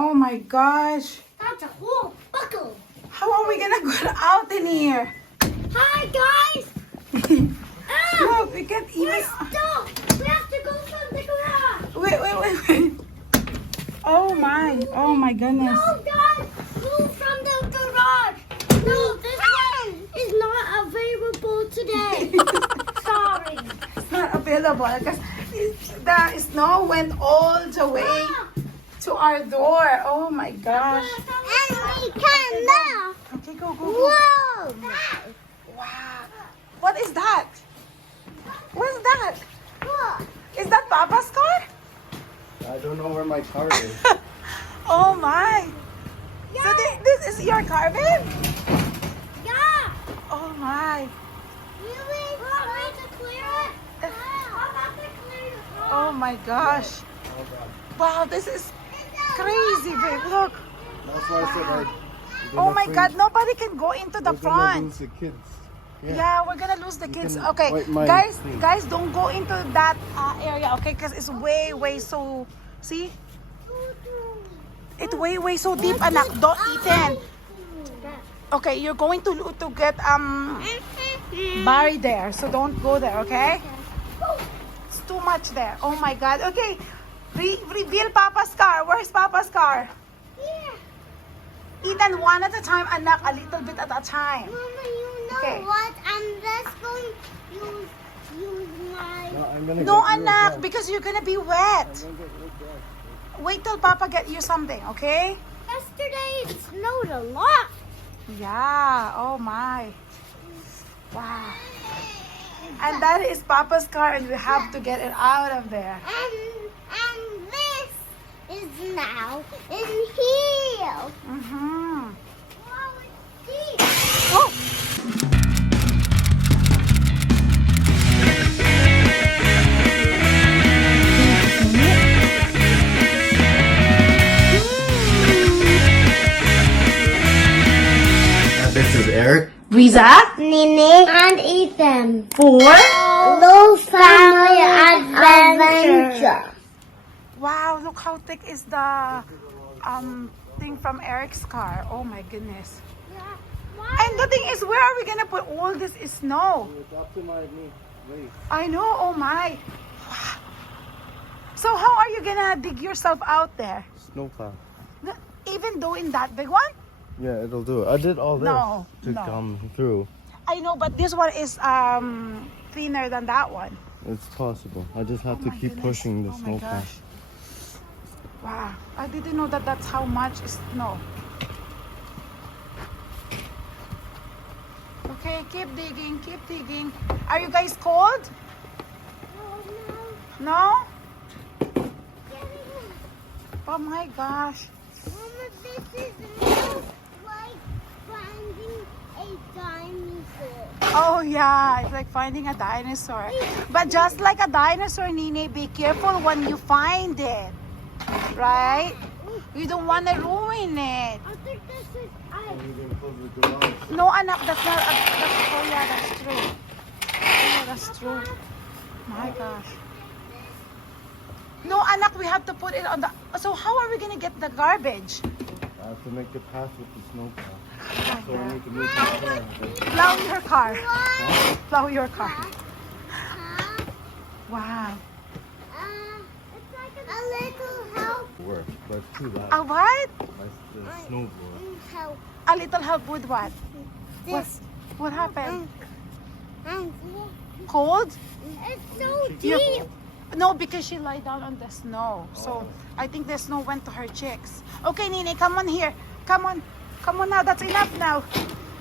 Oh my gosh. That's a whole buckle. How are we gonna go out in here? Hi, guys. Look, we can't even. We're stuck. We have to go from the garage. Wait. Oh my goodness. No, guys. Move from the garage. No, this one is not available today. Sorry. It's not available because the snow went all the way to our door. Oh my gosh. And we can now. Okay, go. Whoa. Wow. What is that? What's that? Look. Is that Papa's car? I don't know where my car is. Oh my. So this is your car, babe? Yeah. Oh my. Really? Want to clear it? I'm about to clear it. Oh my gosh. Oh, God. Wow, this is crazy, babe. Look. That's why I said like. Oh my God, nobody can go into the We're gonna front. lose the kids. Yeah, we're gonna lose the kids. can Okay, wipe mine guys, clean. guys, don't go into that area, okay? Because it's way so. See, it's way so deep, anak. Don't eat it. Okay, you're going to get buried there, so don't go there, okay? It's too much there. Oh my God. Okay, reveal Papa's car. Where's Papa's car? Here. Ethan, one at a time, anak. A little bit at a time. Mama, you know Okay. what? I'm just going to use my... No, I'm gonna No, get you a anak, dress. because you're gonna be wet. I'm gonna get you a dress. Wait till Papa get you something, okay? Yesterday it snowed a lot. Yeah. Oh my. Wow. And that is Papa's car, and we have to get it out of there. And this is now in here. Mm-hmm. Wow, it's deep. Oh. This is Eric. Riza Nene and Ethan. for. Low family adventure. Wow, look how thick is the thing from Eric's car. Oh my goodness. And the thing is, where are we gonna put all this snow? It's up to my knee. Wait. I know. Oh my. Wow. So how are you gonna dig yourself out there? Snowplow. Even though in that big one? Yeah, it'll do it. I did all this No, to no. come through. I know, but this one is thinner than that one. It's possible. I just have Oh to my keep goodness. pushing the Oh my snowplow. gosh. Wow, I didn't know that that's how much snow. Okay, keep digging. Are you guys cold? No? Oh my gosh. Mama, this is not like finding a dinosaur. Oh yeah, it's like finding a dinosaur. But just like a dinosaur, Nene, be careful when you find it. Right? You don't want to ruin it. I think this is ice. You can close the garage. No, anak, that's not. Oh yeah, that's true. Yeah, that's true. My gosh. No, anak, we have to put it on the. So how are we gonna get the garbage? I have to make the path with the snowplow. Oh, So I yeah. need to move my car. Plow your car. What? Plow your car. Huh? Wow. It's like a little help. Work, but it's too loud. A what? The snowblower. Help. A little help with what? This. What happened? And Cold? it's so You- deep. No, because she lied down on the snow. So I think the snow went to her cheeks. Okay, Nene, come on here. Come on. Come on now. That's enough now.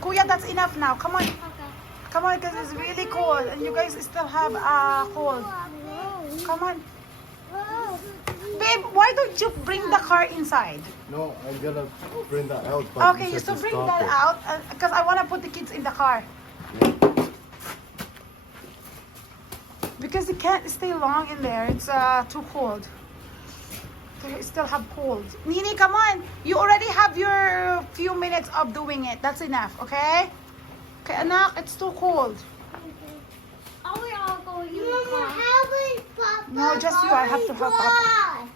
Kuya, that's enough now. Come on. Okay. Come on, because it's really cold. And you guys still have cold. Come on. Whoa. Babe, why don't you bring the car inside? No, I'm gonna bring that out. But Okay, you so said to bring stop that it. out. Because I want to put the kids in the car. Because they can't stay long in there. It's too cold. They still have cold. Nini, come on. You already have your few minutes of doing it. That's enough, okay? Okay, anak, it's too cold. Are we all going in the car? How is Papa No, just you. I have to help Papa. fly?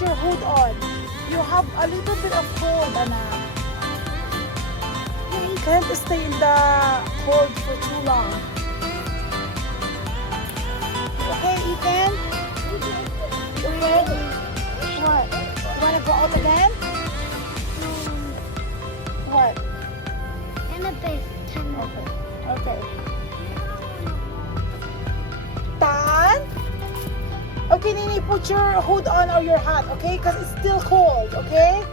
put your hood on. You have a little bit of cold, anak. You can't stay in the cold for too long. Okay, Ethan? Okay. What? You want to go out again? What? In a bit. Okay. Tan? Okay, Nini, put your hood on or your hat, okay? Because it's still cold, okay?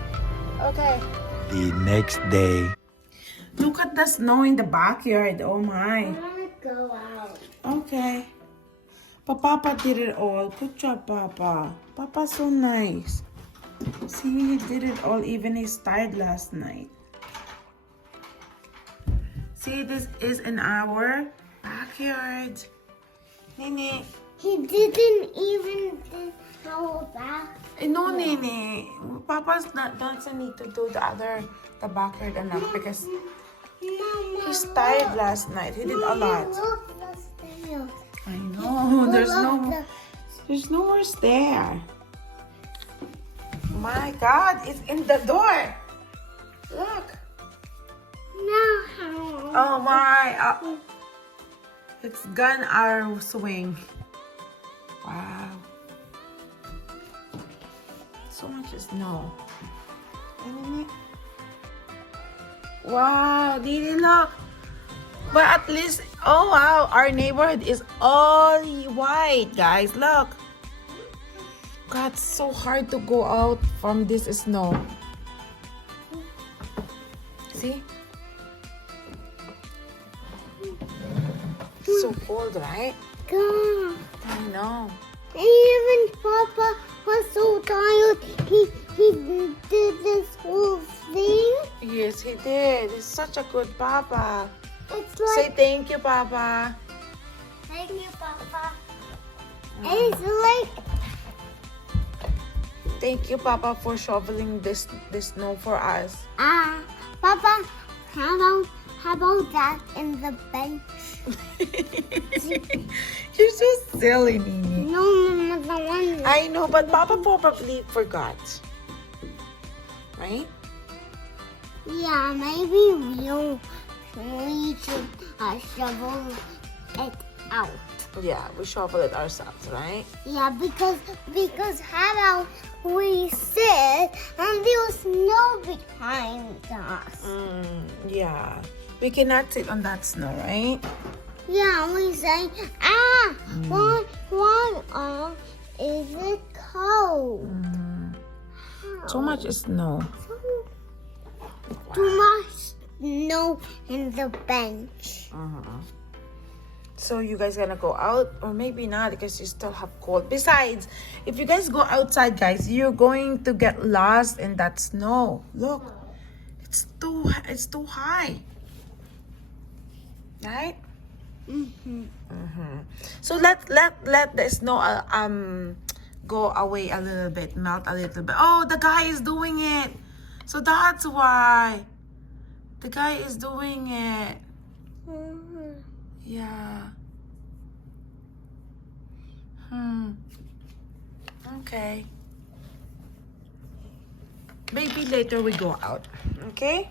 Okay. The next day. Look at the snow in the backyard. Oh my. I want to go out. Okay. Papa did it all. Good job, Papa. Papa's so nice. See, he did it all. Even he's tired last night. See, this is in our backyard. Nini. He didn't even go back. No, Nini. Papa's doesn't need to do the backyard enough because he's tired last night. He did a lot. Look the stairs. I know. There's no more stair. My God, it's in the door. Look. No. Oh my. It's gone our swing. Wow. So much snow. Isn't it? Wow, Didi, look. But at least, oh wow, our neighborhood is all white, guys. Look. God, it's so hard to go out from this snow. See? So cold, right? God. I know. Even Papa was so tired. He did this whole thing. Yes, he did. He's such a good papa. It's Say like thank you, Papa. thank you, Papa. It's like Thank you, Papa, for shoveling this snow for us. Papa. How about that in the bench? You're so silly, Nini. No, Mama, the one. I know, but Papa probably forgot. Right? Yeah, maybe we should shovel it out. Yeah, we shovel it ourselves, right? Yeah, because how about we sit and there's no behind us? Yeah. We cannot sit on that snow, right? Yeah, we say, why is it cold? So much snow. Too much snow in the bench. So you guys gonna go out or maybe not because you still have cold. Besides, if you guys go outside, guys, you're going to get lost in that snow. Look, it's too high, right? So let the snow go away a little bit, melt a little bit. Oh, the guy is doing it. So that's why the guy is doing it. Yeah. Okay. Maybe later we go out. Okay?